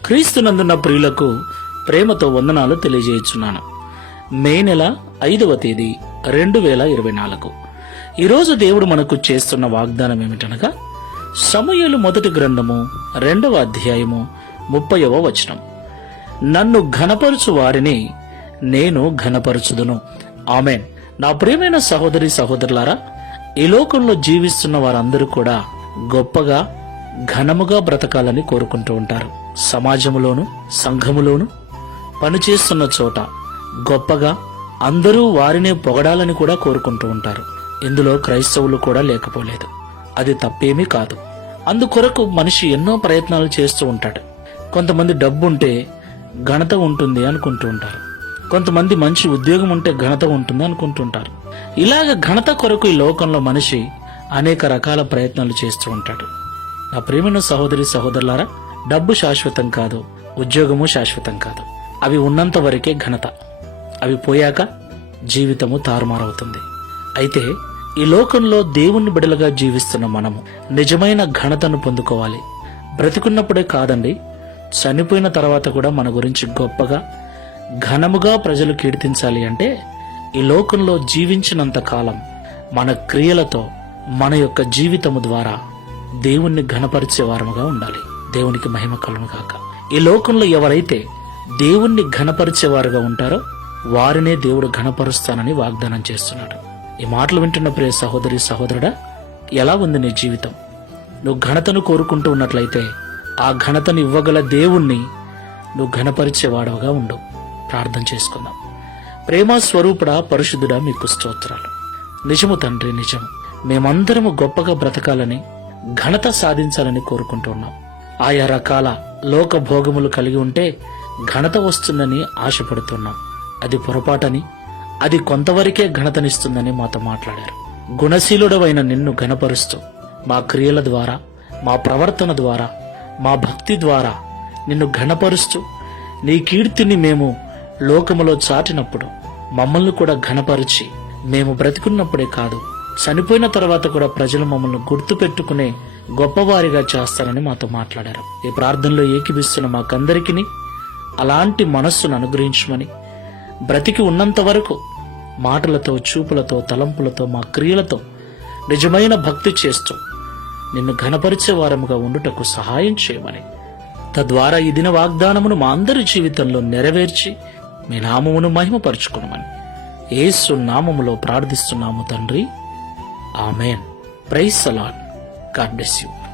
క్రీస్తునందున్న ప్రియులకు ప్రేమతో వందనాలు తెలియజేయుచున్నాను. మే నెల 5వ తేదీ 2024. ఈరోజు దేవుడు మనకు చేస్తున్న వాగ్దానం ఏమిటనగా సమూయేలు మొదటి గ్రంథము 2వ అధ్యాయము 30వ వచనం. నన్ను ఘనపరచు వారిని నేను ఘనపరచుదును. ఆమేన్. నా ప్రియమైన సహోదరి సహోదరులారా, ఈ లోకంలో జీవిస్తున్న వారందరూ కూడా గొప్పగా ఘనముగా బ్రతకాలని కోరుకుంటూ ఉంటారు. సమాజములోను సంఘములోను పనిచేస్తున్న చోట గొప్పగా అందరూ వారినే పొగడాలని కూడా కోరుకుంటూ ఉంటారు. ఇందులో క్రైస్తవులు కూడా లేకపోలేదు. అది తప్పేమీ కాదు. అందుకొరకు మనిషి ఎన్నో ప్రయత్నాలు చేస్తూ ఉంటాడు. కొంతమంది డబ్బుంటే ఘనత ఉంటుంది అనుకుంటూ ఉంటారు. కొంతమంది మంచి ఉద్యోగం ఉంటే ఘనత ఉంటుంది అనుకుంటుంటారు. ఇలాగ ఘనత కొరకు ఈ లోకంలో మనిషి అనేక రకాల ప్రయత్నాలు చేస్తూ ఉంటాడు. నా ప్రియమైన సహోదరి సహోదరులారా, డబ్బు శాశ్వతం కాదు, ఉద్యోగము శాశ్వతం కాదు. అవి ఉన్నంత వరకే ఘనత. అవి పోయాక జీవితము తారుమారవుతుంది. అయితే ఈ లోకంలో దేవుని బిడలుగా జీవిస్తున్న మనము నిజమైన ఘనతను పొందుకోవాలి. బ్రతికున్నప్పుడే కాదండి, చనిపోయిన తర్వాత కూడా మన గురించి గొప్పగా ఘనముగా ప్రజలు కీర్తించాలి అంటే ఈ లోకంలో జీవించినంత కాలం మన క్రియలతో మన యొక్క జీవితము ద్వారా దేవుణ్ణి ఘనపరిచే వారముగా ఉండాలి. దేవునికి మహిమ కలుగును గాక. ఈ లోకంలో ఎవరైతే దేవుణ్ణి ఘనపరిచేవారుగా ఉంటారో వారినే దేవుడు ఘనపరుస్తానని వాగ్దానం చేస్తున్నాడు. ఈ మాటలు వింటున్న ప్రియ సహోదరి సహోదరుడా, ఎలా ఉంది నీ జీవితం? నువ్వు ఘనతను కోరుకుంటూ ఉన్నట్లయితే ఆ ఘనతను ఇవ్వగల దేవుణ్ణి నువ్వు ఘనపరిచేవాడవుగా ఉండు. ప్రార్థన చేసుకుందాం. ప్రేమ స్వరూపుడా, పరిశుద్ధుడా, మీకు స్తోత్రాలు. నిజము తండ్రి, నిజము. మేమందరము గొప్పగా బ్రతకాలని ఘనత సాధించాలని కోరుకుంటున్నాం. ఆయా రకాల లోక భోగములు కలిగి ఉంటే ఘనత వస్తుందని ఆశపడుతున్నాం. అది పొరపాటని, అది కొంతవరకే ఘనతనిస్తుందని మాతో మాట్లాడారు. గుణశీలుడవైన నిన్ను ఘనపరుస్తూ మా క్రియల ద్వారా, మా ప్రవర్తన ద్వారా, మా భక్తి ద్వారా నిన్ను ఘనపరుస్తూ నీ కీర్తిని మేము లోకములో చాటినప్పుడు మమ్మల్ని కూడా ఘనపరిచి మేము బ్రతికున్నప్పుడే కాదు, చనిపోయిన తర్వాత కూడా ప్రజలు మమ్మల్ని గుర్తు పెట్టుకునే గొప్పవారిగా చేస్తారని మాతో మాట్లాడారు. ఈ ప్రార్థనలో ఏకీభిస్తున్న మాకందరికీ అలాంటి మనస్సును అనుగ్రహించమని, బ్రతికి ఉన్నంత వరకు మాటలతో, చూపులతో, తలంపులతో, మా క్రియలతో నిజమైన భక్తి చేస్తూ నిన్ను ఘనపరిచే వారముగా ఉండుటకు సహాయం చేయమని, తద్వారా ఈ దిన వాగ్దానమును మా అందరి జీవితంలో నెరవేర్చి మీ నామమును మహిమపరచుకునమని యేసు నామములో ప్రార్థిస్తున్నాము తండ్రి. ఆమేన్. Praise the lord. God bless you.